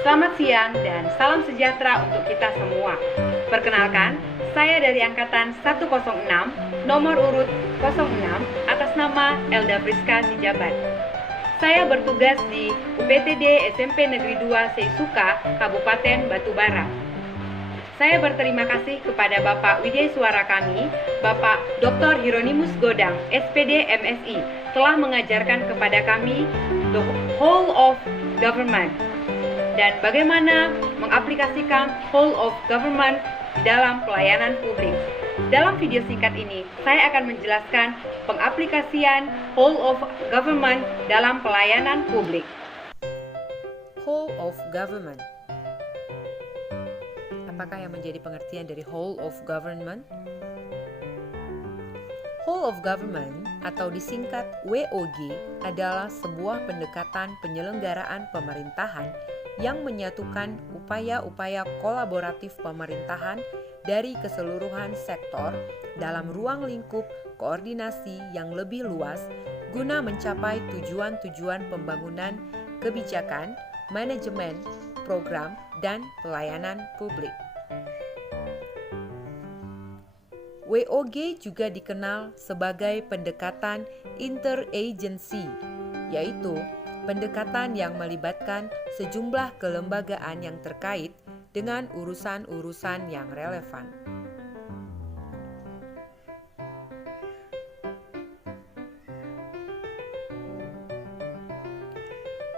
Selamat siang dan salam sejahtera untuk kita semua. Perkenalkan, saya dari Angkatan 106, nomor urut 06, atas nama Elda Friska Sijabat. Saya bertugas di UPTD SMP Negeri 2 Seisuka, Kabupaten Batubara. Saya berterima kasih kepada Bapak Widya Suara kami, Bapak Dr. Hieronymus Godang, SPD MSI, telah mengajarkan kepada kami the whole of government dan bagaimana mengaplikasikan whole of government di dalam pelayanan publik. Dalam video singkat ini, saya akan menjelaskan pengaplikasian whole of government dalam pelayanan publik. Whole of government. Apakah yang menjadi pengertian dari whole of government? Whole of government atau disingkat WOG adalah sebuah pendekatan penyelenggaraan pemerintahan yang menyatukan upaya-upaya kolaboratif pemerintahan dari keseluruhan sektor dalam ruang lingkup koordinasi yang lebih luas guna mencapai tujuan-tujuan pembangunan kebijakan, manajemen, program, dan pelayanan publik. WOG juga dikenal sebagai pendekatan interagency, yaitu pendekatan yang melibatkan sejumlah kelembagaan yang terkait dengan urusan-urusan yang relevan.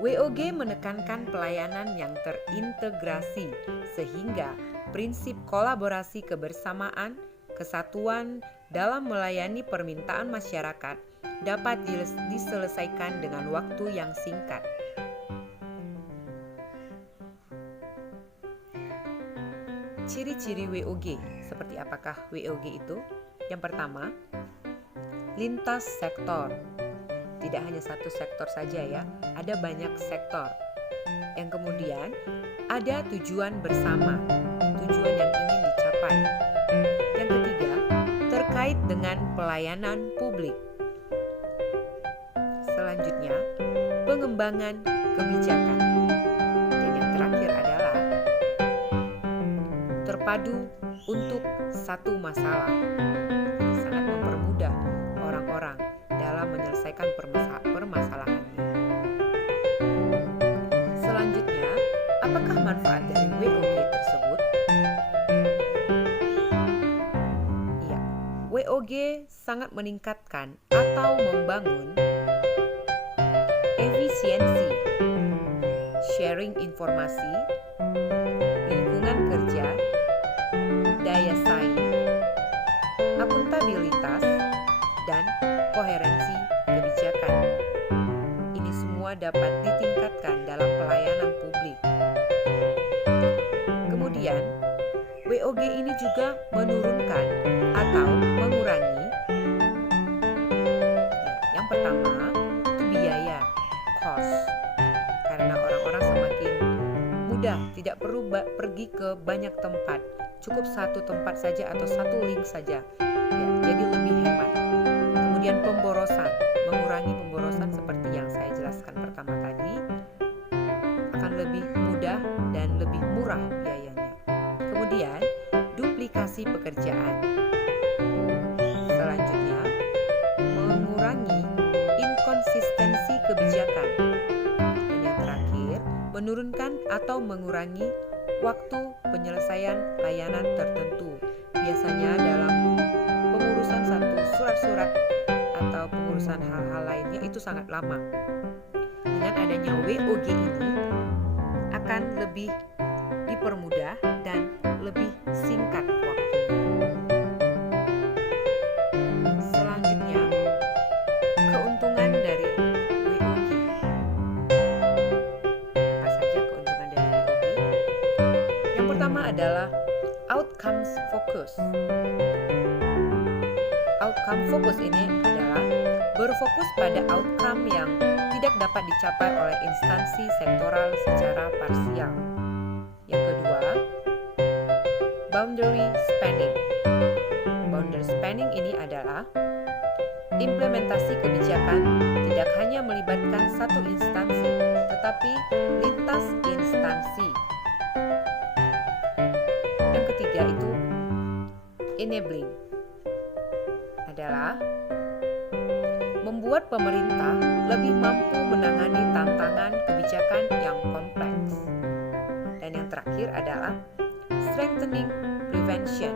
WOG menekankan pelayanan yang terintegrasi sehingga prinsip kolaborasi kebersamaan, kesatuan dalam melayani permintaan masyarakat dapat diselesaikan dengan waktu yang singkat. Ciri-ciri WOG, seperti apakah WOG itu? Yang pertama, lintas sektor. Tidak hanya satu sektor saja ya, ada banyak sektor. Yang kemudian, ada tujuan bersama, tujuan yang ingin dicapai. Yang ketiga, terkait dengan pelayanan publik. Selanjutnya, pengembangan kebijakan. Dan yang terakhir adalah terpadu untuk satu masalah. Sangat mempermudah orang-orang dalam menyelesaikan permasalahannya. Selanjutnya, apakah manfaat dari WOG tersebut? Ya, WOG sangat meningkatkan atau membangun efisiensi, sharing informasi, lingkungan kerja, daya saing, akuntabilitas, dan koherensi kebijakan. Ini semua dapat ditingkatkan dalam pelayanan publik. Kemudian, WOG ini juga menurunkan atau mengurangi. Yang pertama, itu biaya, cost. Karena orang-orang semakin mudah, tidak perlu pergi ke banyak tempat. Cukup satu tempat saja atau satu link saja. Ya, jadi lebih hemat. Kemudian pemborosan, mengurangi pemborosan seperti yang saya jelaskan pertama tadi, akan lebih mudah dan lebih murah biayanya. Kemudian, duplikasi pekerjaan. Selanjutnya, mengurangi inkonsistensi kebijakan. Dan yang terakhir, menurunkan atau mengurangi waktu penyelesaian layanan tertentu. Biasanya dalam pengurusan satu surat-surat atau pengurusan hal-hal lainnya itu sangat lama. Dengan adanya WOG ini akan lebih dipermudah dan lebih singkat waktunya. Selanjutnya, keuntungan dari WOG. Apa saja keuntungan dari WOG? Yang pertama adalah outcomes focus. Outcome focus ini adalah berfokus pada outcome yang tidak dapat dicapai oleh instansi sektoral secara parsial. Yang kedua, boundary spanning. Boundary spanning ini adalah implementasi kebijakan tidak hanya melibatkan satu instansi, tetapi lintas instansi. ketiga itu enabling, adalah membuat pemerintah lebih mampu menangani tantangan kebijakan yang kompleks. Dan yang terakhir adalah strengthening prevention.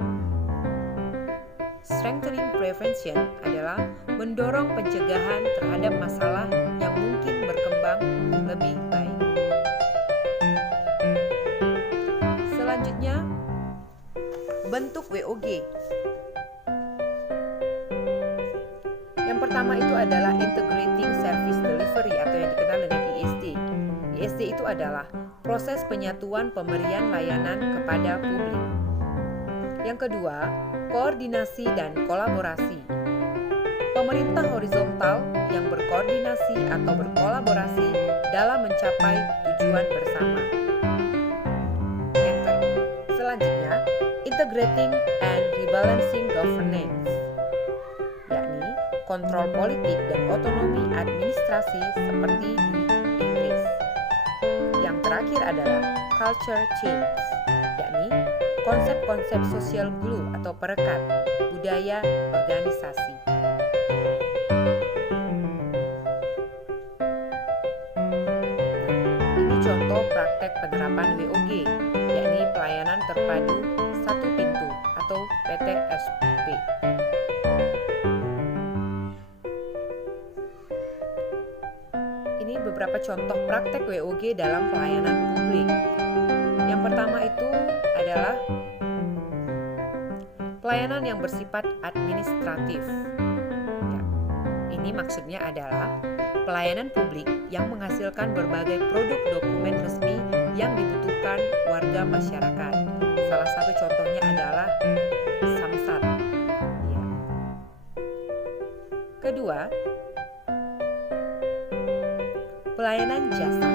Strengthening prevention adalah mendorong pencegahan terhadap masalah yang mungkin berkembang lebih baik. Selanjutnya, bentuk WOG. Yang pertama itu adalah Integrating Service Delivery atau yang dikenal dengan ISD. ISD itu adalah proses penyatuan pemberian layanan kepada publik. Yang kedua, koordinasi dan kolaborasi. Pemerintah horizontal yang berkoordinasi atau berkolaborasi dalam mencapai tujuan bersama. Selanjutnya, Integrating and Rebalancing Governance, yakni kontrol politik dan otonomi administrasi seperti di Inggris. Yang terakhir adalah Culture Change, yakni konsep-konsep social glue atau perekat budaya organisasi. Ini contoh praktek penerapan WOG, yakni pelayanan terpadu satu pintu atau PTSP. Ini beberapa contoh praktek WOG dalam pelayanan publik. Yang pertama itu adalah pelayanan yang bersifat administratif. Ya, ini maksudnya adalah pelayanan publik yang menghasilkan berbagai produk dokumen resmi yang dibutuhkan warga masyarakat. Salah satu contohnya adalah Samsat. Ya. Kedua, pelayanan jasa.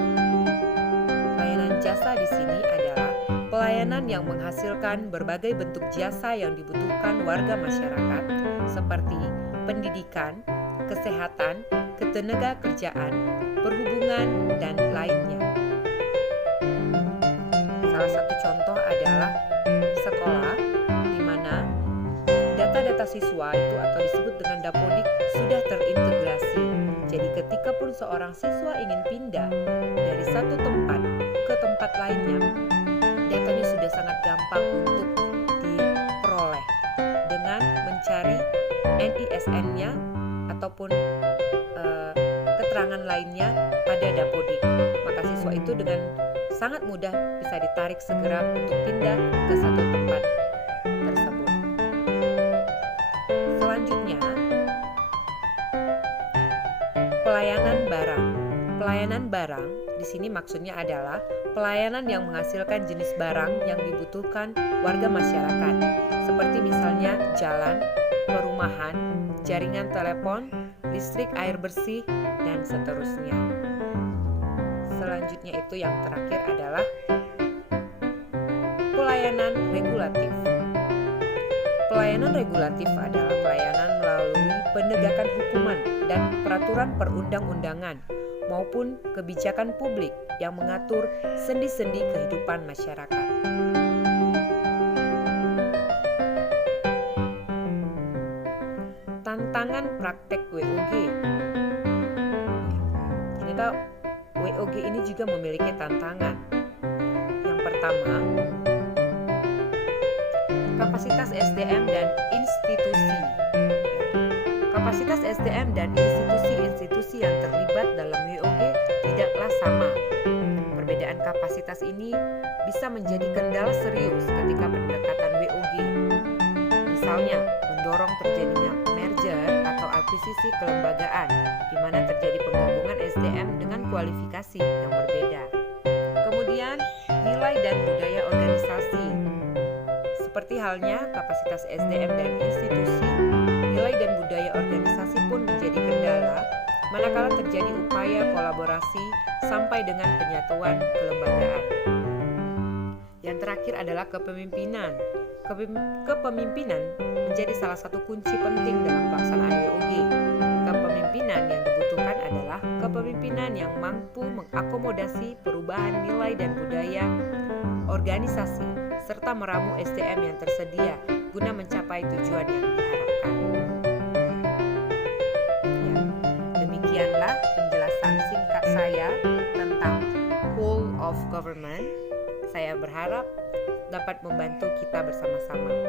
Pelayanan jasa di sini adalah pelayanan yang menghasilkan berbagai bentuk jasa yang dibutuhkan warga masyarakat seperti pendidikan, kesehatan, ketenagakerjaan, perhubungan, dan lainnya. Salah satu contoh adalah sekolah, di mana data-data siswa itu atau disebut dengan Dapodik sudah terintegrasi. Jadi ketika pun seorang siswa ingin pindah dari satu tempat ke tempat lainnya, datanya sudah sangat gampang untuk diperoleh dengan mencari NISN-nya ataupun keterangan lainnya pada Dapodik. Maka siswa itu dengan sangat mudah bisa ditarik segera untuk pindah ke satu tempat tersebut. Selanjutnya, pelayanan barang. Pelayanan barang di sini maksudnya adalah pelayanan yang menghasilkan jenis barang yang dibutuhkan warga masyarakat, seperti misalnya jalan, perumahan, jaringan telepon, listrik, air bersih, dan seterusnya. Selanjutnya itu yang terakhir adalah pelayanan regulatif. Pelayanan regulatif adalah pelayanan melalui penegakan hukuman dan peraturan perundang-undangan maupun kebijakan publik yang mengatur sendi-sendi kehidupan masyarakat. Tantangan praktek WOG. Ternyata WOG ini juga memiliki tantangan. Yang pertama, kapasitas SDM dan institusi. Kapasitas SDM dan institusi-institusi yang terlibat dalam WOG tidaklah sama. Perbedaan kapasitas ini bisa menjadi kendala serius ketika pendekatan WOG. Misalnya, mendorong terjadinya merger atau akuisisi kelembagaan, di mana terjadi penggabungan SDM dengan kualifikasi yang berbeda. Kemudian, nilai dan budaya organisasi. Seperti halnya kapasitas SDM dan institusi, nilai dan budaya organisasi pun menjadi kendala manakala terjadi upaya kolaborasi sampai dengan penyatuan kelembagaan. Yang terakhir adalah kepemimpinan. Kepemimpinan menjadi salah satu kunci penting dalam pelaksanaan WOG. Kepemimpinan yang dibutuhkan adalah kepemimpinan yang mampu mengakomodasi perubahan nilai dan budaya organisasi serta meramu SDM yang tersedia guna mencapai tujuan yang diharapkan. Ya, demikianlah penjelasan singkat saya tentang whole of government. Saya berharap dapat membantu kita bersama-sama.